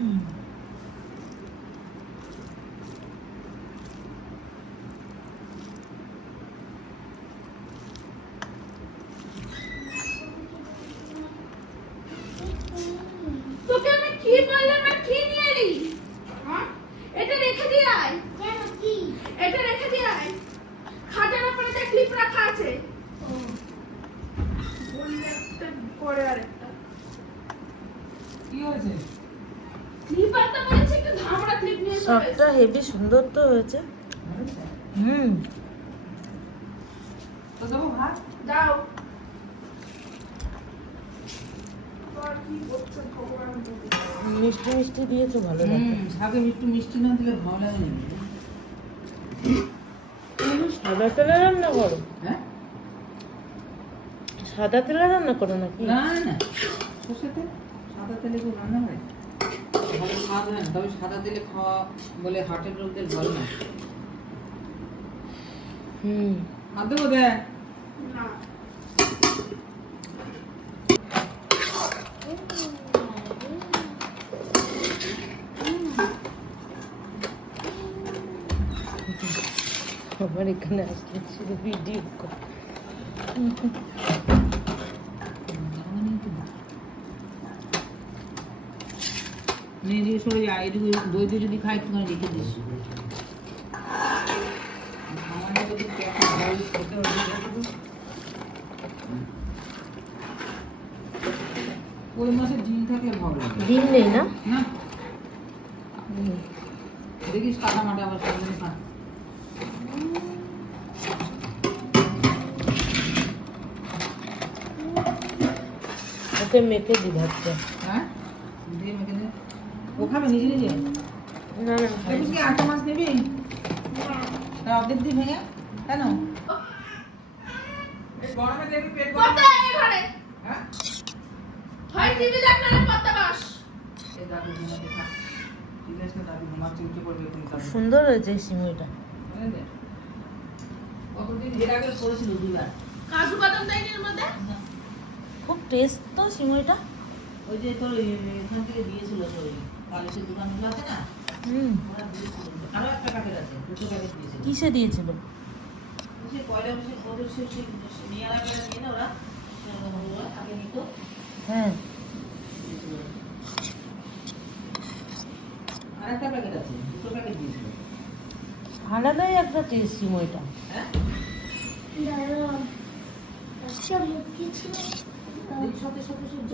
তোকে আমি কি বললাম আর কি নিয়ে এলি? হ্যাঁ, এটা রেখে দিয়ে আয়। কেন কি? এটা রেখে দিয়ে আয়। খাটের উপরে যে ক্লিপ রাখা আছে। ও, বললে একটা পরে আরেকটা। কি হয়েছে? ক্লিপ আনতে বলেছি, একটু ধামড়া ক্লিপ নিয়ে চলে এসেছি। সবটা হেভি সুন্দর তো হয়েছে। তো দেবো ভাত? দাও। আর কি করছে ভগবান জানে। মিষ্টি মিষ্টি দিয়েছো, ভালো লাগবে। শাকে একটু মিষ্টি না দিলে ভালো লাগে না। সাদা তেলে রান্না করো? হ্যাঁ? সাদা তেলে রান্না করো নাকি? না না, সর্ষের তেল সাদা তেলে কেউ রান্না করে? ভালো স্বাদ হয় না, তবে সাদা তেলে খাওয়া বলে হার্টের রোগদের ভালো না। আর দেবো দেখ। না। আবার এখানে আসলে শুধু ভিডিও কর। নিয়ে দিয়ে সরে যায়, এটুকু দই দিয়ে যদি খাই একটুখানি রেখে দিস। আমাদের তো খেতে হবে। ওই মাসে ডিম থাকলে ভালো লাগে। ডিম নেই না? না, দেখিস কাটা মাটা আবার সামনে খা। ওকে মেখে দি ভাতটা। হ্যাঁ, দিয়ে মেখে দে। ও খাবে নিজে নিজে? না না, দেখিস কি আটা মাছ নেবি? তা অর্ধেক দিয়ে ভেঙে কেন? এই গরমে দেখবি পেট কত এই ঘরে? হ্যাঁ, হয় টিভি দেখ না পড়তে বস। এই দাদু ঘুমাতে খা। ঠিক আছে, দাদু ঘুমাচ্ছে, উঠে পড়বে এখন খুব সুন্দর হয়েছে এই সিমইটা। কতদিন এর আগে করেছিল দুবার। কাজু বাদাম দেয়নি এর মধ্যে? খুব টেস্ট তো সিমইটা। ওই যে তোর এখান থেকে দিয়েছিল তোর কালেশের দোকানগুলো আছে না, ওরা দিয়েছিল। আরো একটা প্যাকেট আছে, দুটো প্যাকেট দিয়েছিল। কিসে দিয়েছিল? সে পয়লা বসে ওদের সে নিয়ারা বেড়া নিয়ে না ওরা আগে নিত। হ্যাঁ, আর একটা প্যাকেট আছে, দুটো প্যাকেট দিয়েছিল। আলাদাই একটা টেস্ট সিমইটা। হ্যাঁ, দাঁড়াও। আচ্ছা মুখ কি ছিল? সাথে সাথে সব